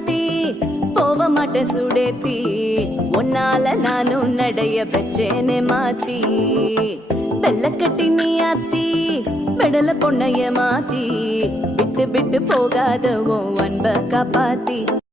சாத்தி போக மாட்டேன் சுடேத்தி உன்னால நானும் நடைய பெற்றேனே மாத்தி வெள்ளக்கட்டி நீ ஆத்தி பெடல பொண்ணைய மாத்தி விட்டு விட்டு போகாத உன் அன்ப காப்பாத்தி